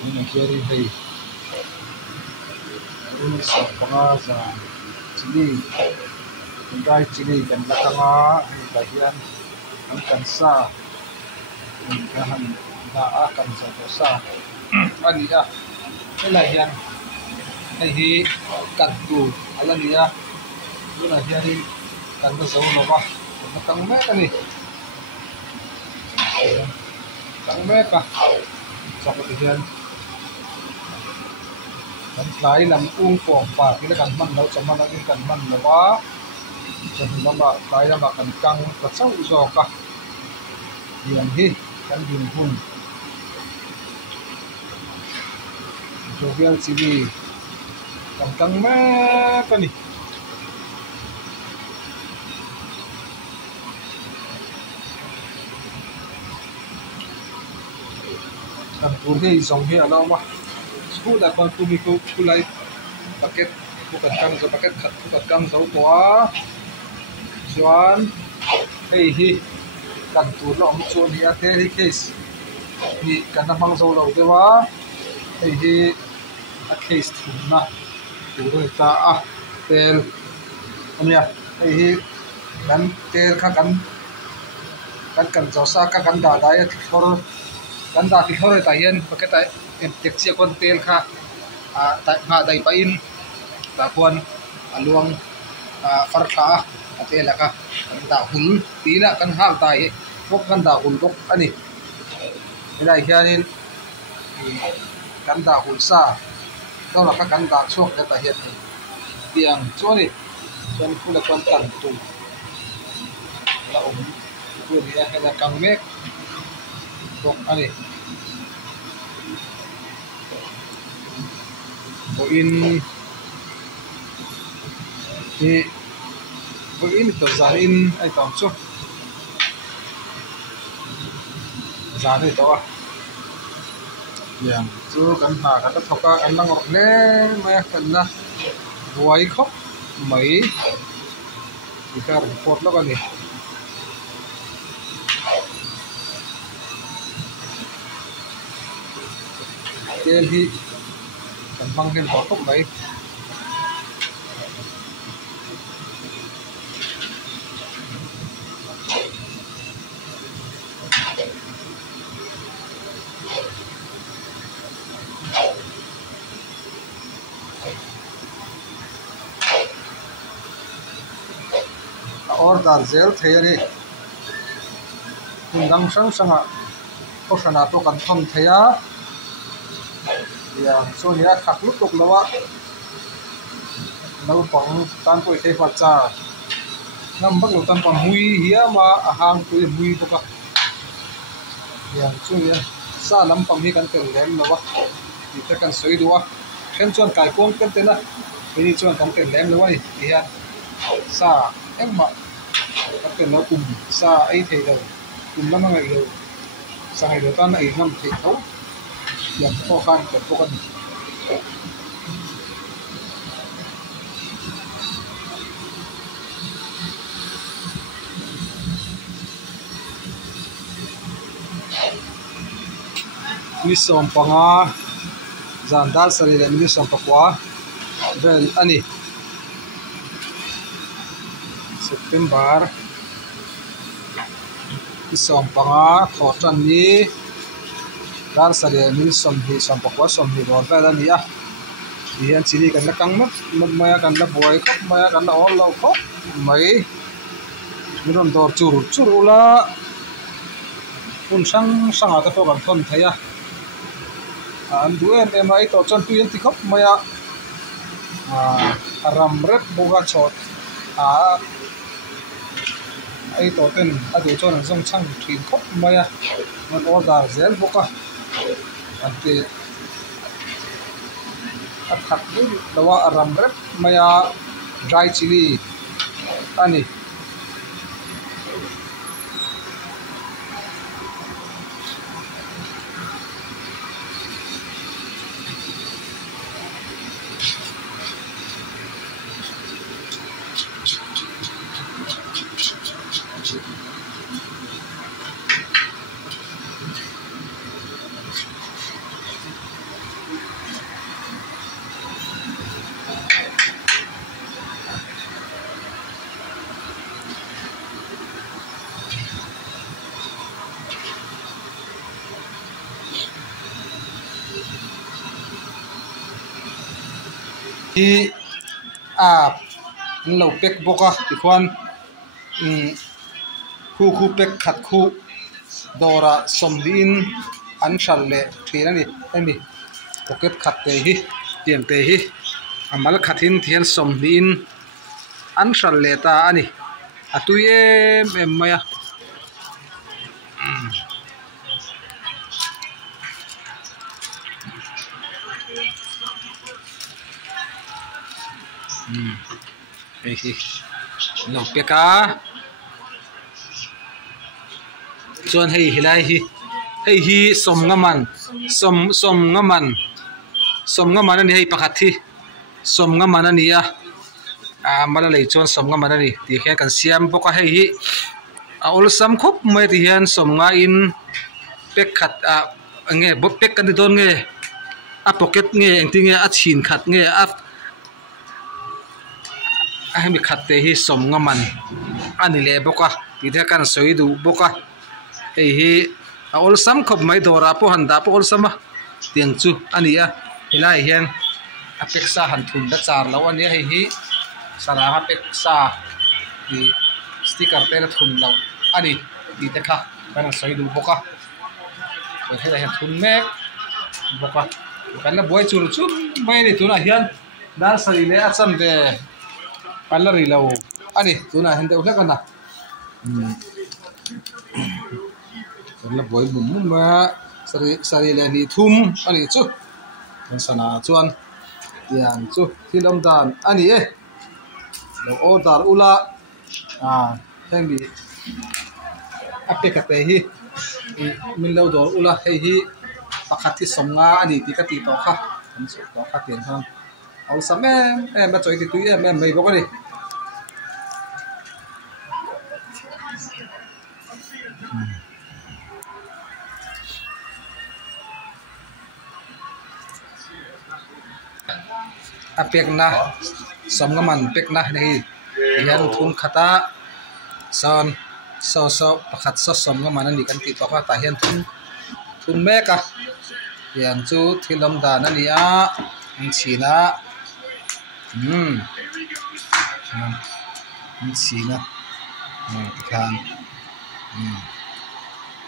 Ini kiri hei. Ini sapanga sa chili. Dry chili kan lakanga bagian kan sa. Kan daa kan sa. Ani ya. Ilahian. Ini kan tu. Alani ya. Ilahian kan so lo ba. Matang me kan ni. Tang me ka. Seperti ini. Kan lain nam pong pa kita kan man lau sama lagi kan man lawa jadi nama lain nama kan kang kacau usoka yang hi kan dimpun jovial sini kan kang apa nih kan purhe isong hi alam mah sudah kon tumi ko kulai paket bukan kang so paket bukan kang so tua chuan hei hi kan tur lo om chuan hi a the hi case ni kan na mang zo lo dewa hei hi a case thunna tur ta a tel amya hei hi kan tel kha kan josa ka kan da dai thor kan da ki thor ta hian paket ai em tiệc chia con tel kha tại nga dai pa in ta kon aluang far kha atela ka da hul tina kan hal tai bok kan da hul bok ani ilai hianin kan da hul sa to la ka kan da chok ta hian tiang choni kan kula kon tan tu la ku ni a hela kang mek bok ani in itu zarin ai tong chu zari to yang chu kan ha ka ta thoka an lang rok ne ma kan na buai khop mai ka report lo kan ni Delhi kan bang hen ko khop mai और दार्जेल थे रे कुंदंग संग संग कोशना तो कंथम थया या सोनिया खाकलु तोक लवा नल पंग तान को थे पचा नंबर लो तान पंग हुई हिया मा हांग को हुई तो का या सोनिया सा lam पंग ही kan tel lem lova ni ta kan soi duwa khen chuan kai kong kan te na ni chuan kan tel lem lova ni hian sa emma các cái nó cùng xa ấy thì rồi cùng lắm ngày rồi xa ngày rồi ta này năm thì thấu giảm khó khăn giảm khó khăn mi som panga zan dal sari le mi som pakwa vel ani September isom panga thotan ni dar sare ni som pakwa som hi ro ba ni a hian chili kan la kang mat maya kan la boy khop maya kan la all lo khop mai miron dor chur la un sang ata to kan thon thaya an duen mai to chon tu yen ti khop maya ram rep boga chot ai to ten a du chon ang song chang thin khop maya man order zel boka ante athak ni dawa aram rep maya dry chili ani hi a lo pek boka ti khuan khu pek khat khu dora somdin an thal le thin ani emi pocket khat te hi tiang te hi amal khatin thian somdin an thal le ta ani atui em maya hi lo peka chuan hei hilai hi som ngaman som ngaman ani hei pakhat hi som ngaman ani a mala lei chuan som ngaman ani ti khe kan siam boka hei hi a ol sam khop mai ti hian som nga in pek khat a nge bo pek kan don nge a pocket nge engti nge a chin khat nge a hemi khat te hi som ngaman ani le boka ti the kan soi du boka hei hi a ol sam khop mai dora po handa po ol sama tiang chu ani a hilai hian a pek sa han thun da char lo ani hei hi sara ha pek sa ti sticker te thun lo ani ti te kha kan soi du boka he la hian thun mek boka kan la boy chur chu mai ni tuna hian dar sari le a cham de kan la ri lo ani tuna hen de u kana kan la boy bum ma sari le ni thum ani chu kan sana chuan tiang chu thilom dan ani lo order ula hemi apeka te hi min lo dor ula hei hi pakhat hi somnga ani ti ka ti to kha kan so to kha tian han au sam em ba choi ti tui em mei bok ani apek na somngaman pek na nei hian thun khata son so pakhat so somngaman ani kan ti to kha ta hian thun meka hian chu thilom dan ani a china china khan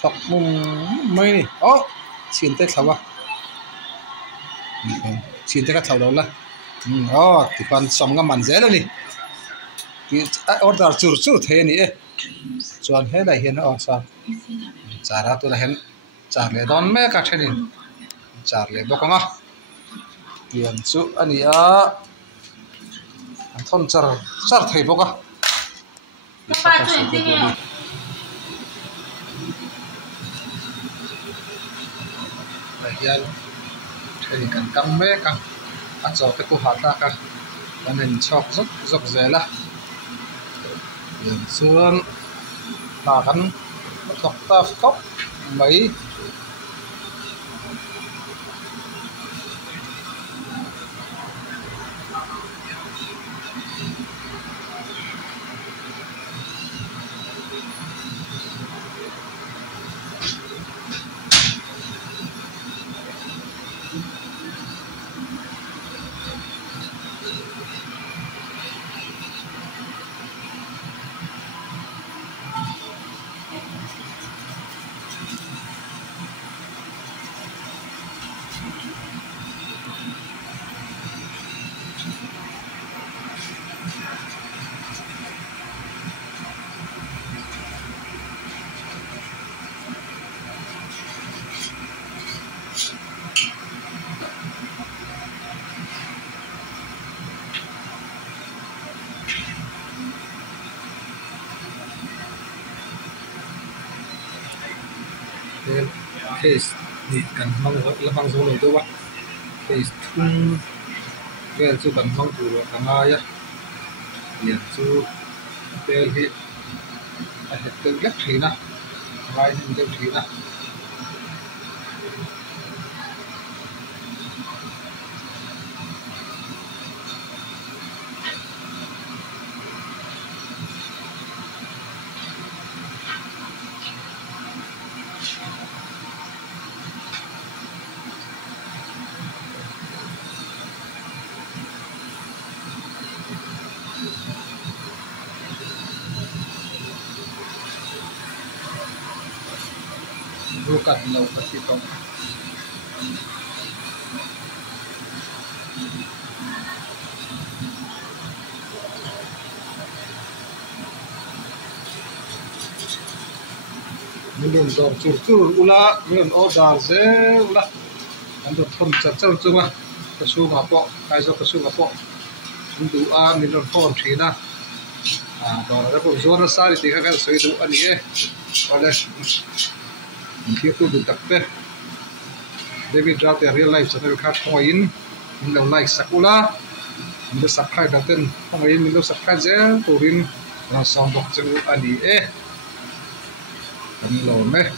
thok mai ni chin te thawa chin te ka thau lo la ti pan somngaman zel ani ti order chur the ni chuan he lai hian sa chara tu la hen char le don me ka thenin char le bokanga tian chu ani a thon char thei boka hian thei kan kam me ka a chaw te ku ha ta ka kan hen chok zok zela hian chuan ta kan thok ta khop mai case ni kan mang lamang zo lo do wa case thun vel chu kan mang tu ro kanga ya lian chu tel hi a het tel lek thina vai hin tel thina cắt lâu cắt thì không mình đừng dọn chụp ula mình order dễ ula anh được thầm chặt chặt chứ mà cái số mà bỏ cái số cái số mà bỏ mình đủ mình đừng phô trí na đó là cái số nó sai thì cái số đủ anh ấy còn đây khi tôi được tập về David ra từ real life cho nên khác không in mình làm like sakula mình được subscribe đặt tên không in mình được subscribe dễ tôi in là xong được chừng anh ấy anh lâu này